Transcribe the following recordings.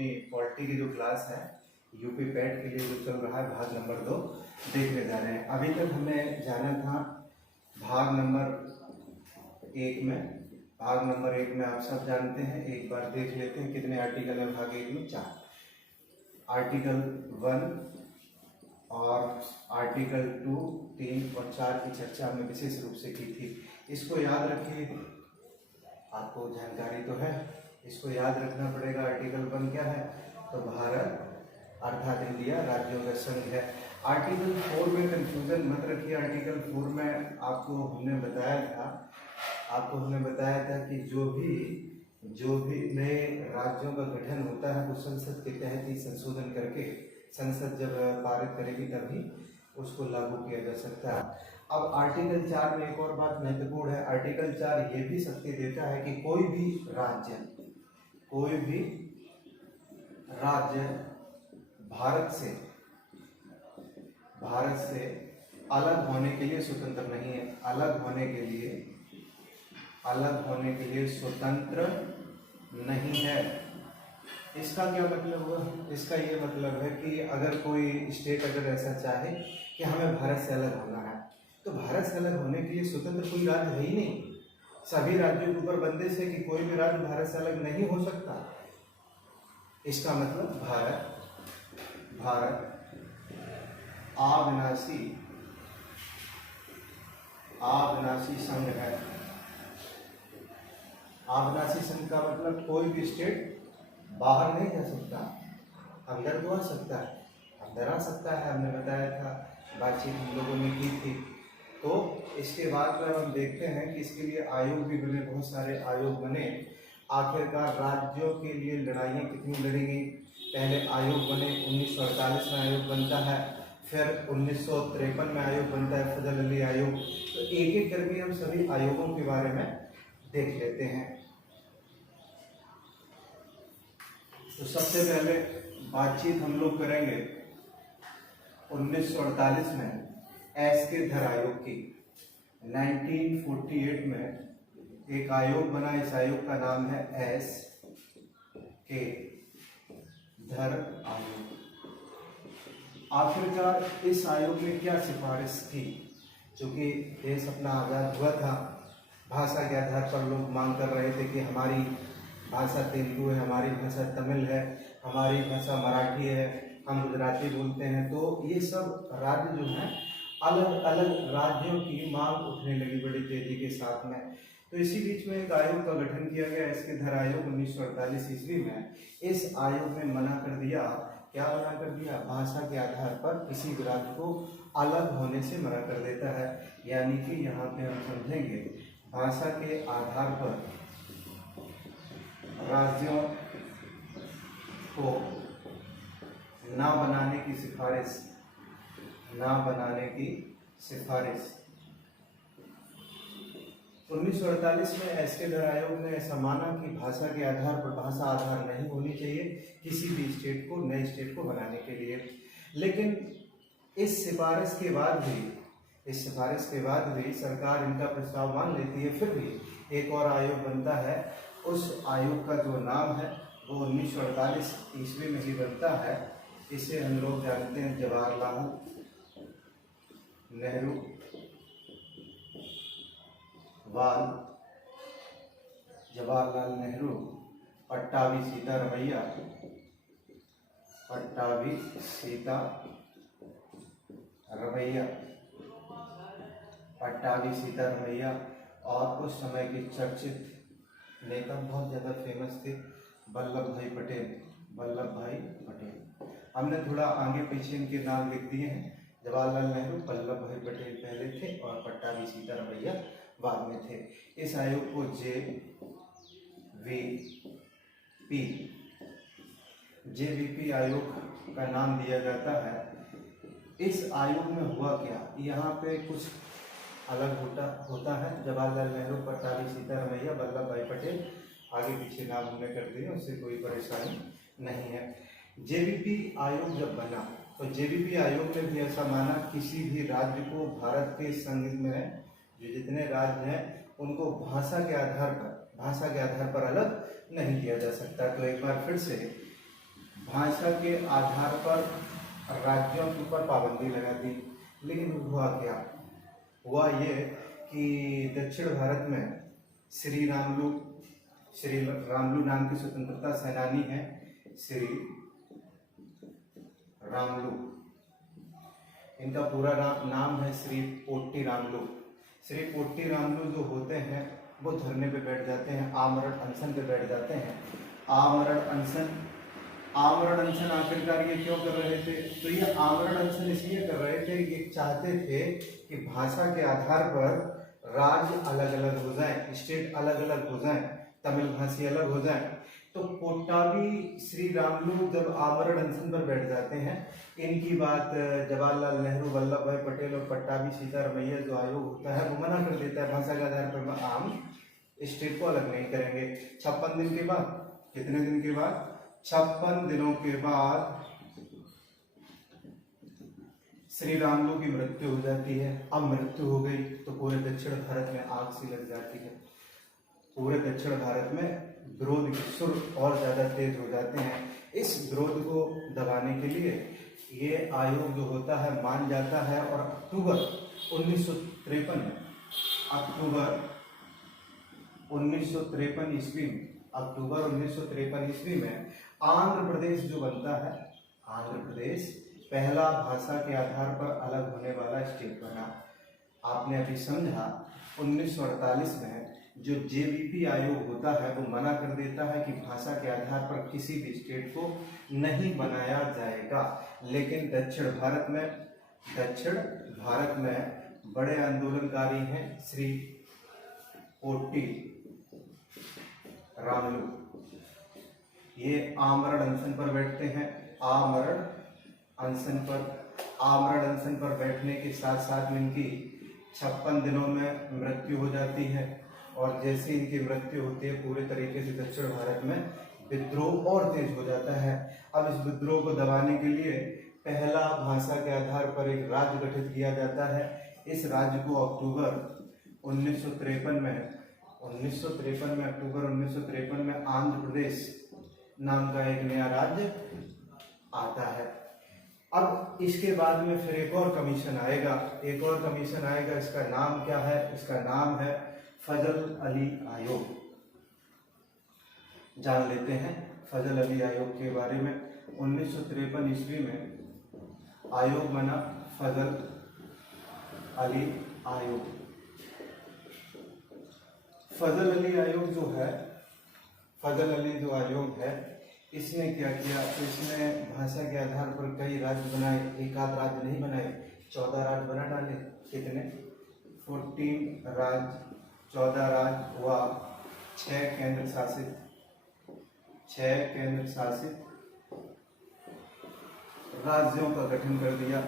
अपनी पॉलिटी की जो क्लास है यूपी पैट के लिए जो चल रहा है भाग नंबर 2 देखने जा रहे हैं। अभी तक हमें जाना था भाग नंबर 1 में। भाग नंबर 1 में आप सब जानते हैं, एक बार देख लेते हैं कितने आर्टिकल हैं भाग 1 में। 4 आर्टिकल 1 और आर्टिकल 2, 3 और 4 की चर्चा हमने विशेष रूप से की थी। इसको याद रखिए, आपको जानकारी तो है, इसको याद रखना पड़ेगा। आर्टिकल 1 क्या है? तो भारत अर्थात इंडिया राज्यों का संघ है। आर्टिकल 4 में कंफ्यूजन मत रखिए। आर्टिकल 4 में आपको हमने बताया था कि जो भी नए राज्यों का गठन होता है वो संसद के तहत ही संशोधन करके संसद जब पारित करेगी तभी उसको लागू किया जा सकता है। अब आर्टिकल 4 में एक और बात महत्वपूर्ण है। आर्टिकल 4 ये भी शक्ति देता है कि कोई भी राज्य भारत से अलग होने के लिए स्वतंत्र नहीं है। अलग होने के लिए स्वतंत्र नहीं है। इसका क्या मतलब हुआ? इसका ये मतलब है कि अगर कोई स्टेट अगर ऐसा चाहे कि हमें भारत से अलग होना है तो भारत से अलग होने के लिए स्वतंत्र कोई राज्य है ही नहीं। सभी राज्यों के ऊपर बंदिश है कि कोई भी राज्य भारत से अलग नहीं हो सकता। इसका मतलब भारत अविनाशी संघ है। अविनाशी संघ का मतलब कोई भी स्टेट बाहर नहीं जा सकता, अंदर तो आ सकता है, अंदर आ सकता है। हमने बताया था, बातचीत हम लोगों ने की थी। तो इसके बाद में हम देखते हैं कि इसके लिए आयोग भी बने, बहुत सारे आयोग बने। आखिरकार राज्यों के लिए लड़ाइयाँ कितनी लड़ी गई। पहले आयोग बने, 1948 में आयोग बनता है, फिर 1953 में आयोग बनता है, फजल अली आयोग। तो एक एक करके हम सभी आयोगों के बारे में देख लेते हैं। तो सबसे पहले बातचीत हम लोग करेंगे 1948 में एस के धर आयोग की। 1948 में एक आयोग बना, इस आयोग का नाम है एस के धर आयोग। आखिरकार इस आयोग में क्या सिफारिश थी? चूंकि देश अपना आज़ाद हुआ था, भाषा के आधार पर लोग मांग कर रहे थे कि हमारी भाषा तेलुगु है, हमारी भाषा तमिल है, हमारी भाषा मराठी है, हम गुजराती बोलते हैं। तो ये सब राज्य जो हैं अलग अलग राज्यों की मांग उठने लगी बड़ी तेजी के साथ में। तो इसी बीच में एक आयोग का गठन किया गया, इसके धर आयोग 1948 ईस्वी में। इस आयोग ने मना कर दिया, क्या मना कर दिया? भाषा के आधार पर किसी भी राज्य को अलग होने से मना कर देता है। यानी कि यहाँ पे हम समझेंगे भाषा के आधार पर राज्यों को ना बनाने की सिफारिश। 1948 में एस के धर आयोग ने ऐसा माना कि भाषा के आधार पर भाषा आधार नहीं होनी चाहिए किसी भी स्टेट को, नए स्टेट को बनाने के लिए। लेकिन इस सिफारिश के बाद भी सरकार इनका प्रस्ताव मान लेती है। फिर भी एक और आयोग बनता है। उस आयोग का जो नाम है वो 1948 ईस्वी में ही बनता है। इसे हम लोग जानते हैं जवाहरलाल नेहरू पट्टाभी सीता रमैया और उस समय के चर्चित नेता बहुत ज़्यादा फेमस थे, वल्लभ भाई पटेल। हमने थोड़ा आगे पीछे इनके नाम लिख दिए हैं। जवाहरलाल नेहरू, वल्लभ भाई पटेल पहले थे और पट्टाभी सीता रमैया बाद में थे। इस आयोग को जेवीपी आयोग का नाम दिया जाता है। इस आयोग में हुआ क्या? यहाँ पे कुछ अलग होता है। जवाहरलाल नेहरू, पट्टाभी सीता रमैया, वल्लभ भाई पटेल, आगे पीछे नाम हमने कर दिए, उससे कोई परेशानी नहीं है। जेवीपी आयोग जब बना तो जेवीपी आयोग ने भी ऐसा माना किसी भी राज्य को भारत के संघ में जो जितने राज्य हैं उनको भाषा के आधार पर अलग नहीं किया जा सकता। तो एक बार फिर से भाषा के आधार पर राज्यों के ऊपर पाबंदी लगा दी। लेकिन हुआ क्या? हुआ ये कि दक्षिण भारत में श्री रामलू नाम के स्वतंत्रता सेनानी हैं, श्री रामलू। इनका पूरा नाम है श्री पोट्टी रामलू। श्री पोट्टी रामलू जो होते हैं वो धरने पे बैठ जाते हैं, आमरण अनशन पे बैठ जाते हैं। आमरण अनशन आखिरकार ये क्यों कर रहे थे? तो ये आमरण अनशन इसलिए कर रहे थे, ये चाहते थे कि भाषा के आधार पर राज्य अलग अलग हो जाएं, स्टेट अलग अलग हो जाएं, तमिल भाषी अलग हो जाएं। तो पट्टाभी श्री रामलू जब आमरण अनशन पर बैठ जाते हैं, इनकी बात जवाहरलाल नेहरू, वल्लभ भाई पटेल और पट्टाभी सीतारमैया जो आयोग होता है वो मना कर देता है, भाषा के आधार पर हम स्टेट को अलग नहीं करेंगे। 56 दिन के बाद, कितने दिन के बाद? 56 दिनों के बाद श्री रामलू की मृत्यु हो जाती है। अब मृत्यु हो गई तो पूरे दक्षिण भारत में आग सी लग जाती है। पूरे दक्षिण भारत में विरोध के सुर और ज्यादा तेज हो जाते हैं। इस विरोध को दबाने के लिए ये आयोग जो होता है मान जाता है और अक्टूबर 1953 ईस्वी में आंध्र प्रदेश जो बनता है, आंध्र प्रदेश पहला भाषा के आधार पर अलग होने वाला स्टेट बना। आपने अभी समझा 1948 में जो जेवीपी आयोग होता है वो मना कर देता है कि भाषा के आधार पर किसी भी स्टेट को नहीं बनाया जाएगा। लेकिन दक्षिण भारत में बड़े आंदोलनकारी हैं श्री पोट्टी रामलू। ये आमरण अनशन पर बैठते हैं। आमरण अनशन पर बैठने के साथ साथ इनकी 56 दिनों में मृत्यु हो जाती है। और जैसे इनकी मृत्यु होती है पूरे तरीके से दक्षिण भारत में विद्रोह और तेज हो जाता है। अब इस विद्रोह को दबाने के लिए पहला भाषा के आधार पर एक राज्य गठित किया जाता है। इस राज्य को अक्टूबर 1953 में आंध्र प्रदेश नाम का एक नया राज्य आता है। अब इसके बाद में फिर एक और कमीशन आएगा। इसका नाम क्या है? इसका नाम है फजल अली आयोग। जान लेते हैं फजल अली आयोग के बारे में। 1953 ईस्वी में आयोग बना फजल अली आयोग। फजल अली जो आयोग है इसने क्या किया? तो इसने भाषा के आधार पर कई राज्य बनाए, एक आध राज्य नहीं बनाए, 14 राज्य बना डाले। कितने? 14 राज्य हुआ, 6 केंद्र शासित राज्यों का गठन कर दिया।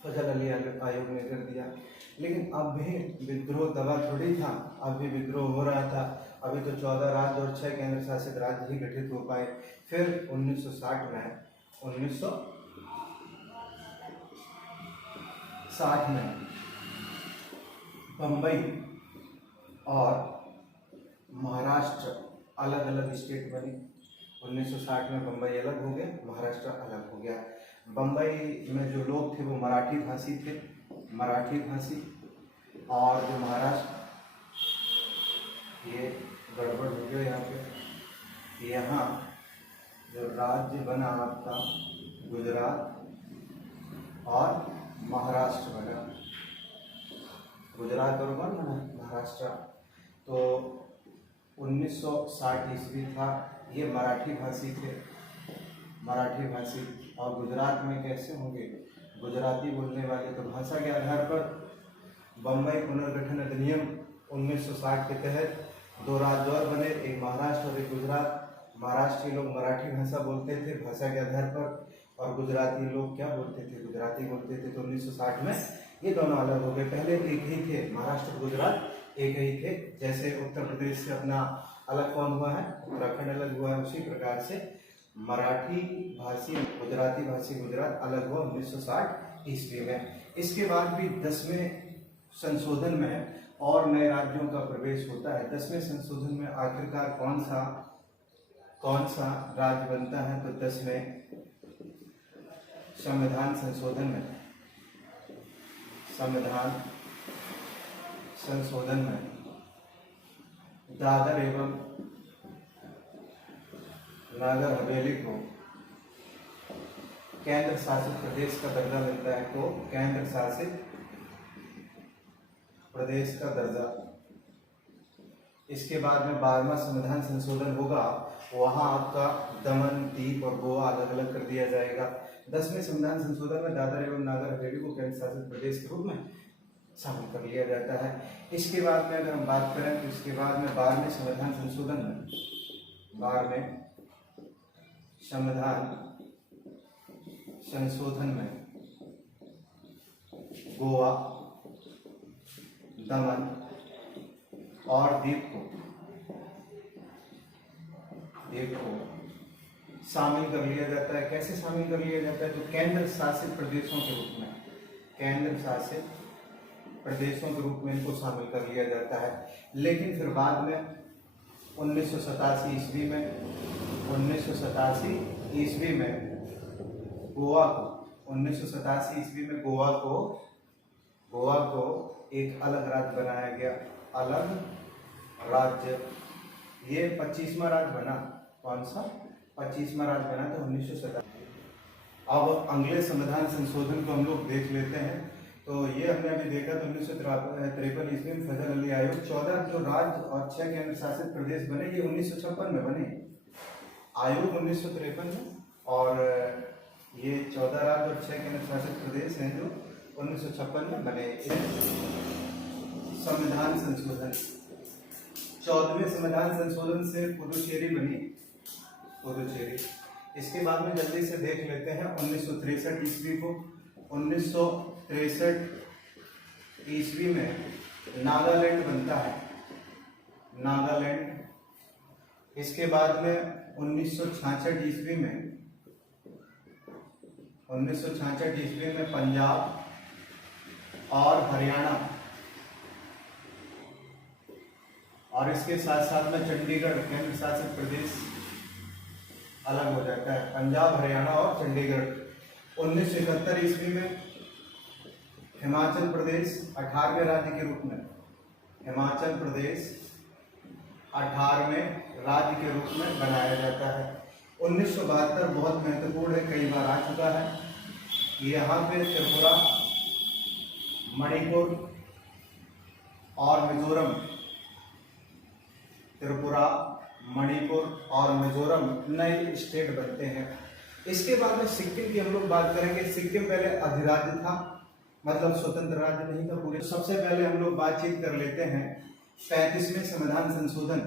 फजल अली आयोग ने कर दिया। लेकिन अब भी विद्रोह दबा थोड़ी था, अब भी विद्रोह हो रहा था। अभी तो 14 राज्य और 6 केंद्र शासित राज्य ही गठित हो पाए। फिर 1960 में बम्बई और महाराष्ट्र अलग अलग स्टेट बनी। 1960 में बम्बई अलग हो गया, महाराष्ट्र अलग हो गया। बम्बई में जो लोग थे वो मराठी भाषी थे, और जो महाराष्ट्र, ये गड़बड़ हो गया यहाँ पे। यहाँ जो राज्य बना आपका गुजरात और महाराष्ट्र बना, गुजरात और बना महाराष्ट्र। तो 1960 ईस्वी था, ये मराठी भाषी और गुजरात में कैसे होंगे? गुजराती बोलने वाले। तो भाषा के आधार पर बम्बई पुनर्गठन अधिनियम 1960 के तहत 2 राज्य और बने, एक महाराष्ट्र और एक गुजरात। महाराष्ट्री लोग मराठी भाषा बोलते थे भाषा के आधार पर, और गुजराती लोग क्या बोलते थे? गुजराती बोलते थे। तो 1960 में ये दोनों अलग हो गए। पहले एक ही थे, महाराष्ट्र गुजरात एक ही थे। जैसे उत्तर प्रदेश से अपना अलग कौन हुआ है, उत्तराखंड अलग हुआ है, उसी प्रकार से मराठी भाषी गुजराती भाषी गुजरात अलग हुआ 1960 ईस्वी में। इसके बाद भी 10वें संशोधन में और नए राज्यों का प्रवेश होता है। 10वें संशोधन में आखिरकार कौन सा राज्य बनता है? तो 10वें संविधान संशोधन में दादर एवं नागर हवेली को केंद्र शासित प्रदेश का दर्जा मिलता है। तो केंद्र शासित प्रदेश का दर्जा। इसके बाद में 12वां संविधान संशोधन होगा, वहां आपका दमन, दीप और गोवा अलग अलग कर दिया जाएगा। 10वें संविधान संशोधन में दादर एवं नागर हवेली को केंद्र शासित प्रदेश के रूप में शामिल कर लिया जाता है। इसके बाद में अगर हम बात करें तो इसके बाद में 12वें संविधान संशोधन में गोवा, दमन और दीप को शामिल कर लिया जाता है। कैसे शामिल कर लिया जाता है? तो केंद्र शासित प्रदेशों के रूप में, केंद्र शासित प्रदेशों के रूप में इनको शामिल कर लिया जाता है। लेकिन फिर बाद में 1987 ईस्वी में गोवा को एक अलग राज्य बनाया गया। अलग राज्य, ये 25वां राज्य बना। कौन सा? 25वां राज्य बना था 1987। अब अगले संविधान संशोधन को हम लोग देख लेते हैं। तो ये हमने अभी देखा तो 1953 ईस्वी में फजल अली आयोग 14 जो राज्य और 6 केंद्र शासित प्रदेश बने, ये 1956 में बने। आयोग 1953 में, और ये 14 राज्य और 6 केंद्र शासित प्रदेश हैं जो 1956 में बने। संविधान संशोधन, 14वें संविधान संशोधन से पुदुचेरी बनी। इसके बाद में जल्दी से देख लेते हैं 1963 ईस्वी को। 1963 ईस्वी में नागालैंड बनता है, नागालैंड। इसके बाद में 1966 ईस्वी में पंजाब और हरियाणा, और इसके साथ साथ में चंडीगढ़ केंद्र शासित प्रदेश अलग हो जाता है। पंजाब, हरियाणा और चंडीगढ़। 1971 ईस्वी में हिमाचल प्रदेश 18वें राज्य के रूप में, हिमाचल प्रदेश 18वें राज्य के रूप में बनाया जाता है। 1972 बहुत महत्वपूर्ण है, कई बार आ चुका है। यहाँ पे त्रिपुरा, मणिपुर और मिजोरम, त्रिपुरा, मणिपुर और मिजोरम नए स्टेट बनते हैं। इसके बाद में सिक्किम की हम लोग बात करेंगे। सिक्किम पहले अधिराज्य था, मतलब स्वतंत्र राज्य नहीं था पूरे। सबसे पहले हम लोग बातचीत कर लेते हैं 35वें संविधान संशोधन,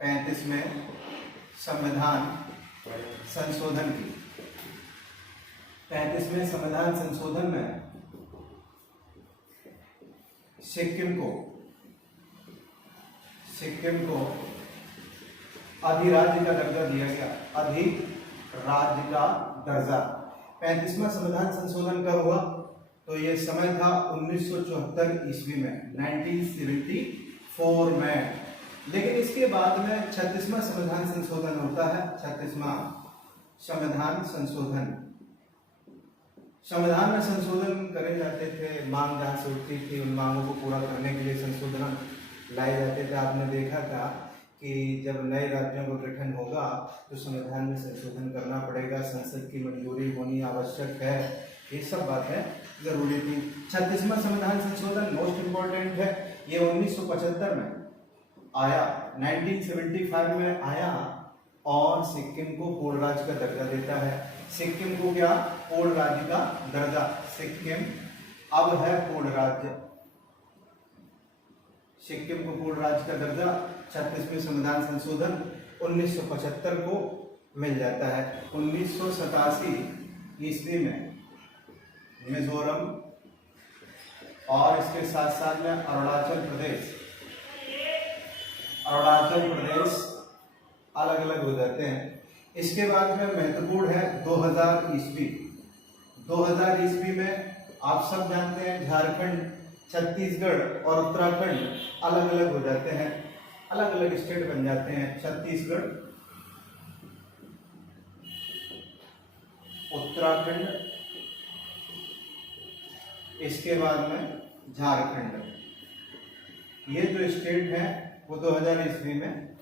35वें संविधान संशोधन की। 35वें संविधान संशोधन में सिक्किम को अधिराज्य का दर्जा दिया गया, अधिराज्य का दर्जा। 35वां संविधान संशोधन कब हुआ? तो ये समय था 1974 ईस्वी में, 1974 में। लेकिन इसके बाद में 36वां संविधान संशोधन होता है। 36वां संविधान संशोधन, संविधान में संशोधन करे जाते थे। मांग जहाँ से उठती थी उन मांगों को पूरा करने के लिए संशोधन लाए जाते थे। आपने देखा था कि जब नए राज्यों का गठन होगा तो संविधान में संशोधन करना पड़ेगा, संसद की मंजूरी होनी आवश्यक है, ये सब बातें जरूरी थी। 36वां संविधान संशोधन मोस्ट इम्पोर्टेंट है। ये 1975 में आया, 1975 में आया और सिक्किम को पूर्ण राज्य का दर्जा देता है। सिक्किम को क्या? पूर्ण राज्य का दर्जा। सिक्किम अब है पूर्ण राज्य, सिक्किम को पूर्ण राज्य का दर्जा 36वें संविधान संशोधन 1975 को मिल जाता है। 1987 ईस्वी में मिजोरम और इसके साथ साथ में अरुणाचल प्रदेश अलग अलग हो जाते हैं। इसके बाद में महत्वपूर्ण है 2000 ईस्वी। 2000 ईस्वी में आप सब जानते हैं झारखंड छत्तीसगढ़ और उत्तराखंड अलग अलग हो जाते हैं, अलग अलग स्टेट बन जाते हैं। छत्तीसगढ़, उत्तराखंड, इसके बाद में झारखंड। ये जो स्टेट हैं वो 2000 ईस्वी में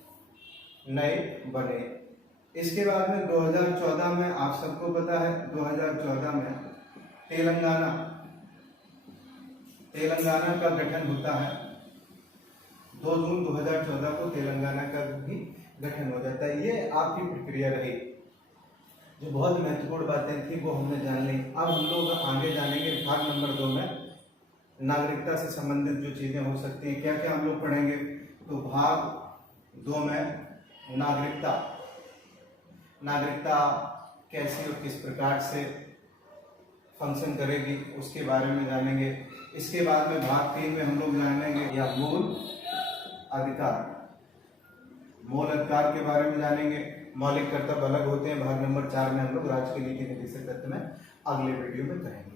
नए बने। इसके बाद में 2014 में, आप सबको पता है, 2014 में तेलंगाना का गठन होता है। 2 जून 2014 को तेलंगाना का भी गठन हो जाता है। ये आपकी प्रक्रिया रही। जो बहुत महत्वपूर्ण बातें थी वो हमने जान ली। अब हम लोग आगे जानेंगे भाग नंबर 2 में नागरिकता से संबंधित जो चीजें हो सकती हैं, क्या क्या हम लोग पढ़ेंगे। तो भाग 2 में नागरिकता कैसे और किस प्रकार से फंक्शन करेगी उसके बारे में जानेंगे। इसके बाद में भाग 3 में हम लोग जानेंगे या मूल अधिकार के बारे में जानेंगे। मौलिक कर्तव्य अलग होते हैं। भाग नंबर 4 में हम लोग राज्य के नीति निर्देशक तत्व में अगले वीडियो में करेंगे।